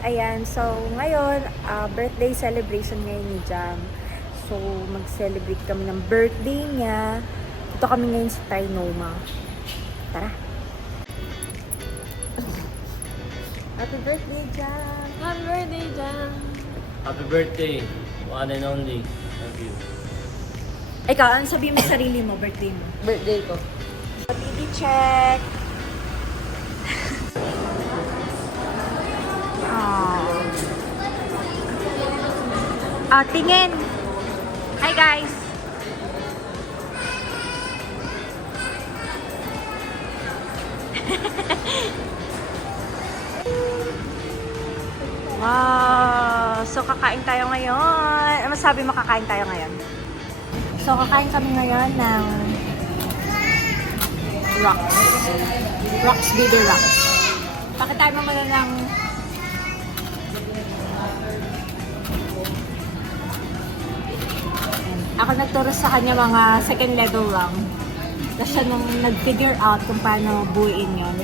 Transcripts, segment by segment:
Ayan, so ngayon, birthday celebration ngayon ni Jam. So, mag-celebrate kami ng birthday niya. Dito kami ngayon sa Trinoma. Tara! Happy birthday, Jam! Happy birthday, Jam! Happy birthday, one and only. Love you. Ikaw, ano sabihin mo sa sarili mo, birthday mo? Birthday ko. BB check! Tingin! Hi guys! Wow! So kakain tayo ngayon. Ano masabi mo kakain tayo ngayon? So kakain kami ngayon ng rocks. Rocks, baby rocks. Pakita mo muna ng ako nagturo sa kanya mga second level lang. Tapos siya nung nag-figure out kung paano buuin yun.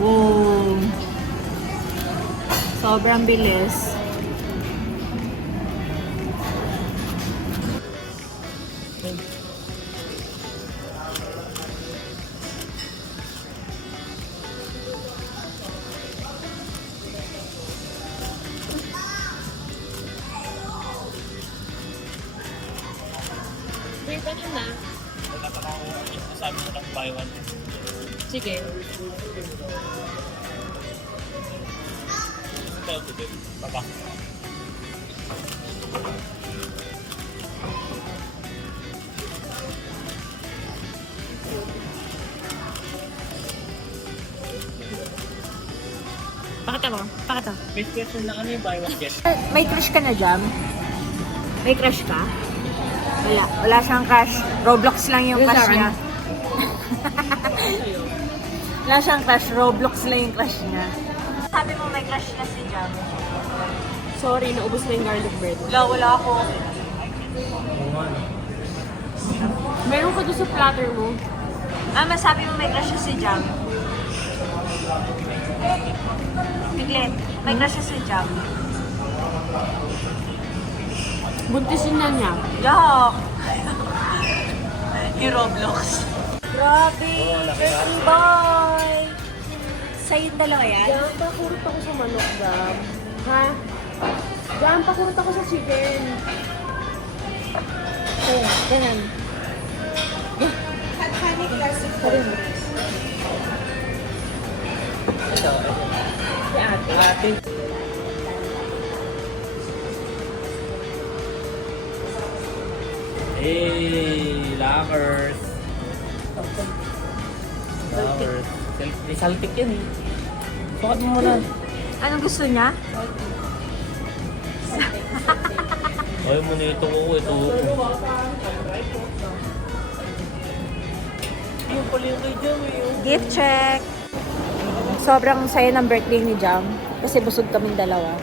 Wow! Sobrang bilis. Wait, ano na? Wala pa ako sabi mo lang buy one. Sige. Ito, ito. Baba. Pakita mo. Pakita. May question lang ano yung buy one get? May crush ka na, Jam? May crush ka? Wala. Wala siyang crush. Roblox lang yung crush niya. Wala siyang crush. Roblox lang yung crush niya. Sabi mo may crush na si Jam. Sorry, naubos na yung garlic bread. Wala ako. Oo nga. Meron ka doon sa platter mo. Masabi mo may crush na si Jam. Piglet, may crush na si Jam. Buntisin na niya. Yuck! Yung Roblox. Grabe! Dirty boy! Sa'yo yung dalawa yan? Jam, pakurot ako sa manok, Jam. Ha? Jam, pakurot ako sa chicken. Oo, ganun. Ito, ito. Si ate. Ate. Hey, lovers. Lovers. May saltik yan eh. Sukat mo muna. Anong gusto niya? Ayaw mo na ito ko, ito ko. Yung pala yung kay Jam eh. Gift check! Sobrang saya ng birthday ni Jam kasi busog kaming dalawa.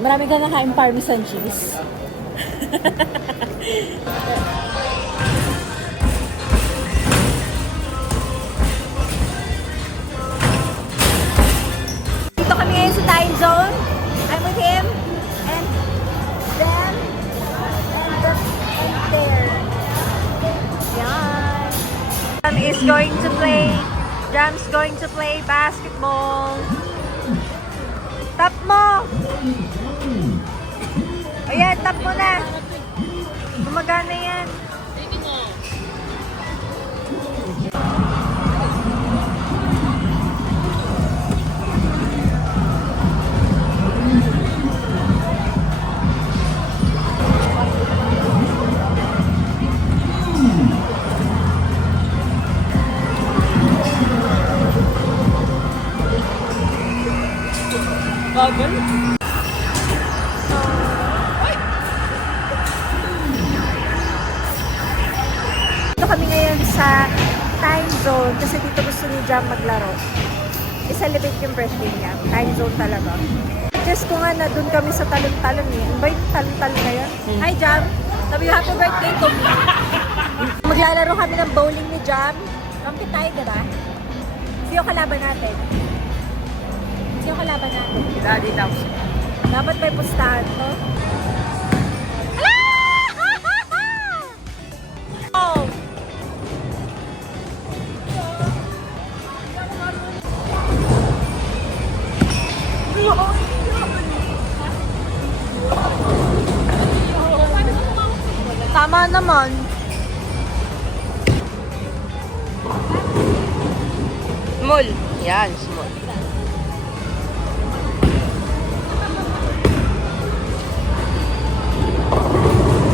Marami ka nakain parmesan cheese. Dito kami ngayon sa time zone. I'm with him and them and there. Yan. Jam is going to play. Jam's going to play basketball. Tap mo! Ayan, tap mo na. Gumagana yan. Sige mo. Bagal. Dito kami ngayon sa time zone kasi dito gusto ni Jam maglaro. I-celebrate yung birthday niya. Time zone talaga. Just ko nga na doon kami sa talon-talon eh. Ano ba yung talon-talon na yun? Hi Jam! Sabi ko, happy birthday to me. Maglalaro kami ng bowling ni Jam. Kampi tayo, diba? Sino kalaban natin? Yung kalaban natin. Daddy Dams. Dapat may pustahan to. Oh! Tama naman. Small. Yan, small.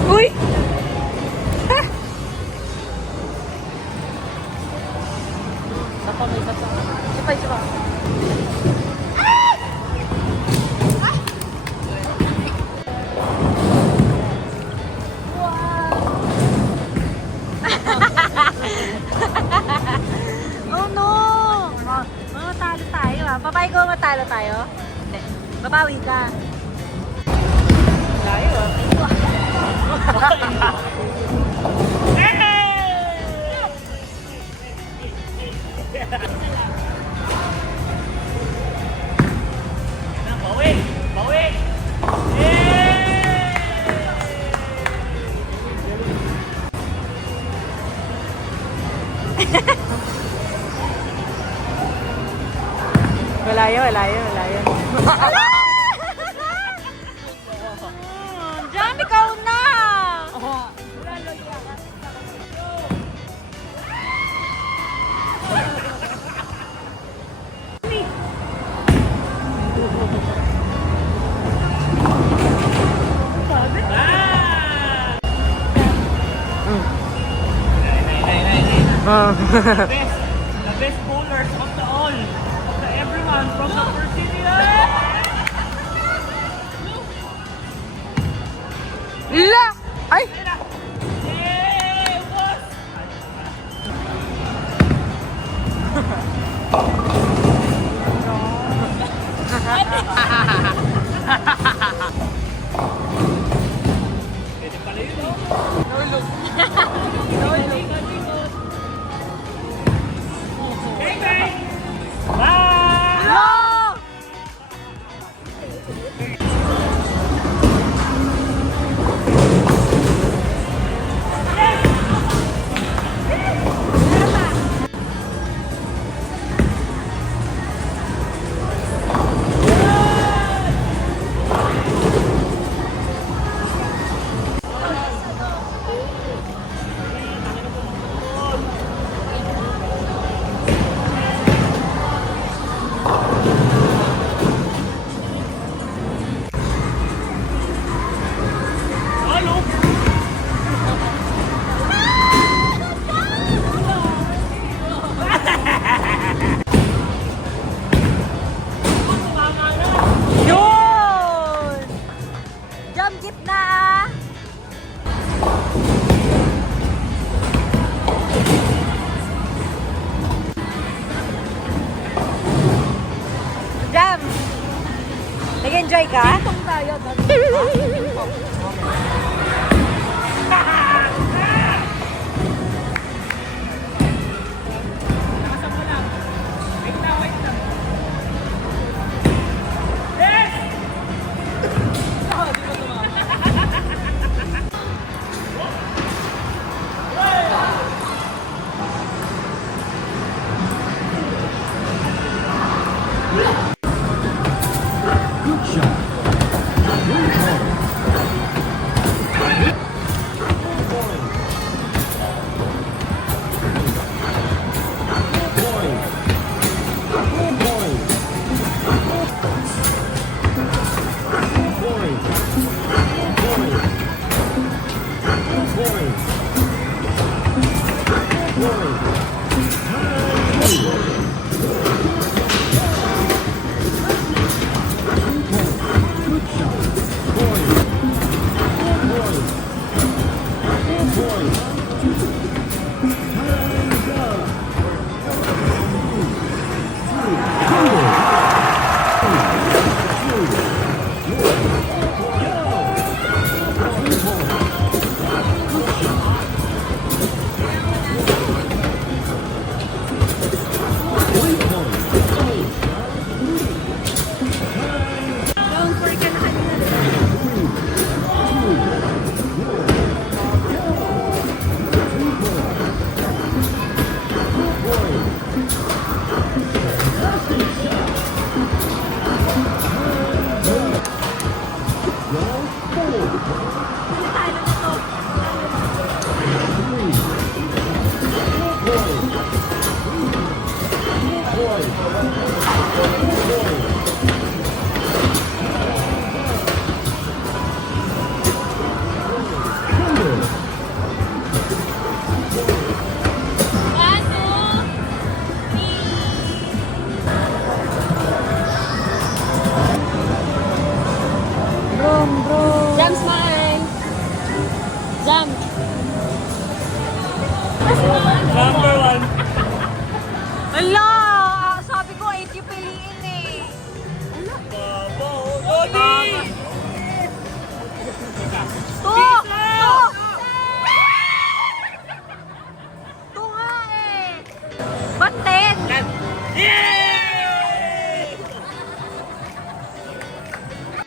Uy! Isa pa, may isa pa. Sipa, sipa. Oh no! Matalo tayo ah. Babay ko matalo tayo? Hindi. Babawi ka. Tayo ah. Bawi! Bawi! Wala yun, wala yun, wala yun. Jam, ikaw na! The best bowlers of the all. To everyone from the first city. La! Ay! Yay! Boss! Pwede pala yun, oh. Bang, bang! Bye! No! Halo! Yun! Jam jeep na ah! Jam! Nag-enjoy ka? Itong tayo. Jam smile! Jam! Number 1. Ala! Sabi ko, 80 piliin eh. Lodi! To! To nga eh! Ba't 10?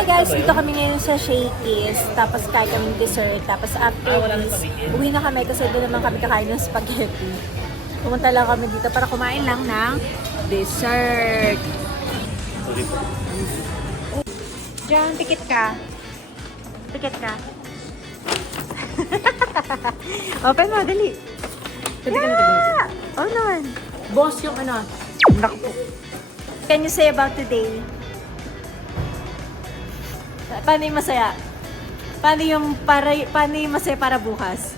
Hey guys, dito kami ngayon sa Shakey's. Tapos kain kami ng dessert. Tapos after wala nang this, pamigil. uwi na kami kasi doon naman kami kakain ng spaghetti. Pumunta lang kami dito para kumain lang ng dessert. Sorry po. Diyan, pikit ka. Pikit ka. Open mo, dali. Yeah! Oh naman. Boss yung ano. Naku. Can you say about today? Paano yung masaya? Paano yung masaya para bukas?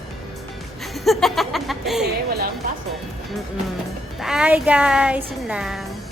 Kasi wala ang pasok. Bye guys! Yun lang.